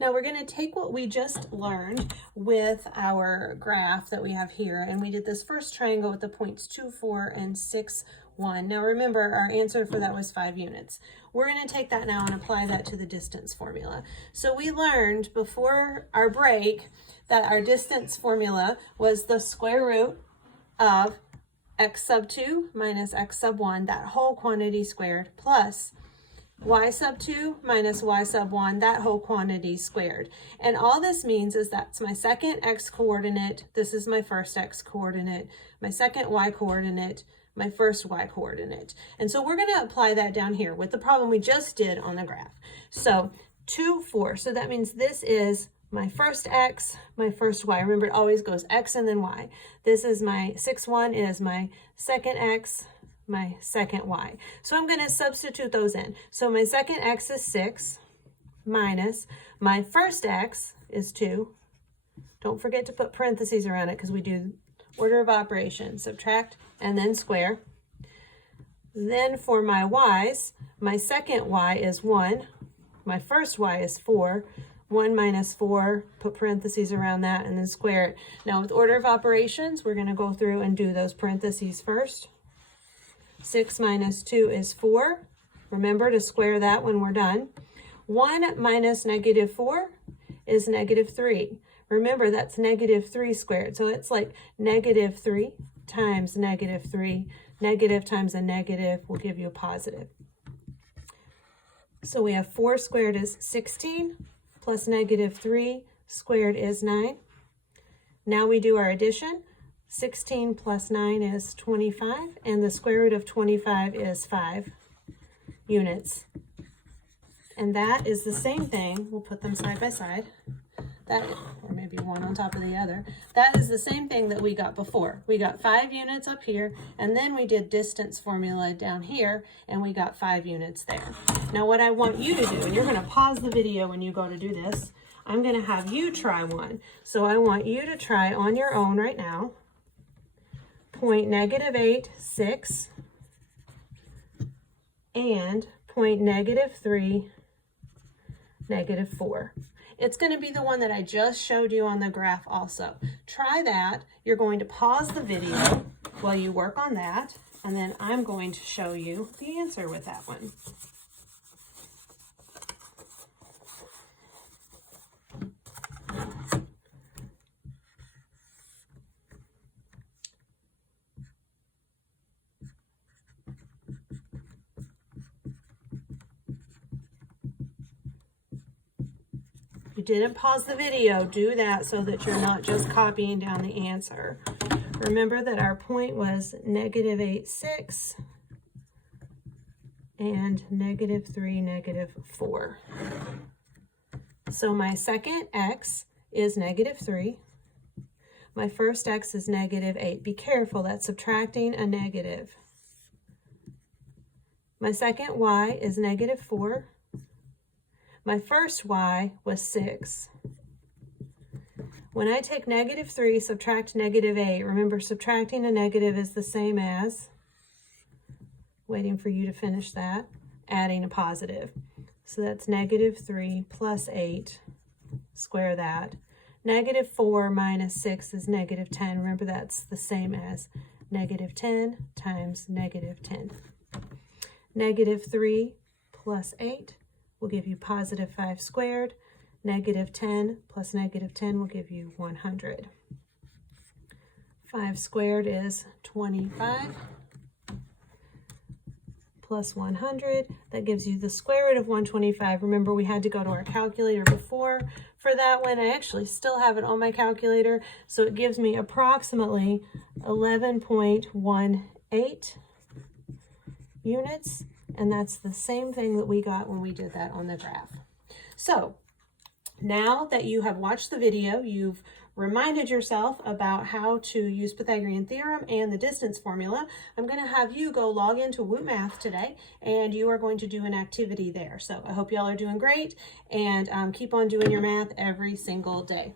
Now we're going to take what we just learned with our graph that we have here, and we did this first triangle with the points 2, 4, and 6, 1. Now remember, our answer for that was 5 units. We're going to take that now and apply that to the distance formula. So we learned before our break that our distance formula was the square root of x sub 2 minus x sub 1, that whole quantity squared, plus y sub 2 minus y sub 1, that whole quantity squared. And all this means is that's my second x coordinate, this is my first x coordinate, my second y coordinate, my first y coordinate. And so we're going to apply that down here with the problem we just did on the graph. So 2, 4, so that means this is my first x, my first y. Remember, it always goes x and then y. This is my 6, 1 is my second x, my second y. So I'm going to substitute those in. So my second x is 6 minus my first x is 2. Don't forget to put parentheses around it because we do order of operations, subtract and then square. Then for my y's, my second y is 1, my first y is 4, 1 minus 4, put parentheses around that and then square it. Now with order of operations, we're going to go through and do those parentheses first. 6 minus 2 is 4. Remember to square that when we're done. 1 minus negative 4 is negative 3. Remember, that's negative 3 squared. So it's like negative 3 times negative 3. Negative times a negative will give you a positive. So we have 4 squared is 16 plus negative 3 squared is 9. Now we do our addition. 16 plus 9 is 25, and the square root of 25 is 5 units. And that is the same thing. We'll put them side by side. That, or maybe one on top of the other. That is the same thing that we got before. We got 5 units up here, and then we did distance formula down here, and we got 5 units there. Now what I want you to do, and you're going to pause the video when you go to do this, I'm going to have you try one. So I want you to try on your own right now. Point -8, 6, and point -3, -4. It's going to be the one that I just showed you on the graph also. Try that. You're going to pause the video while you work on that, and then I'm going to show you the answer with that one. You didn't pause the video, do that so that you're not just copying down the answer. Remember that our point was -8, 6 and -3, -4. So my second x is -3. My first x is -8. Be careful, that's subtracting a negative. My second y is -4. My first y was 6. When I take -3, subtract -8, remember subtracting a negative is the same as, waiting for you to finish that, adding a positive. So that's -3 plus 8, square that. -4 minus 6 is -10. Remember that's the same as -10 times -10. -3 plus 8 will give you positive 5 squared. -10 plus -10 will give you 100. 5 squared is 25 plus 100. That gives you the square root of 125. Remember, we had to go to our calculator before for that one. I actually still have it on my calculator, so it gives me approximately 11.18 units. And that's the same thing that we got when we did that on the graph. So now that you have watched the video, you've reminded yourself about how to use Pythagorean theorem and the distance formula, I'm going to have you go log into Woot Math today, and you are going to do an activity there. So I hope y'all are doing great, and keep on doing your math every single day.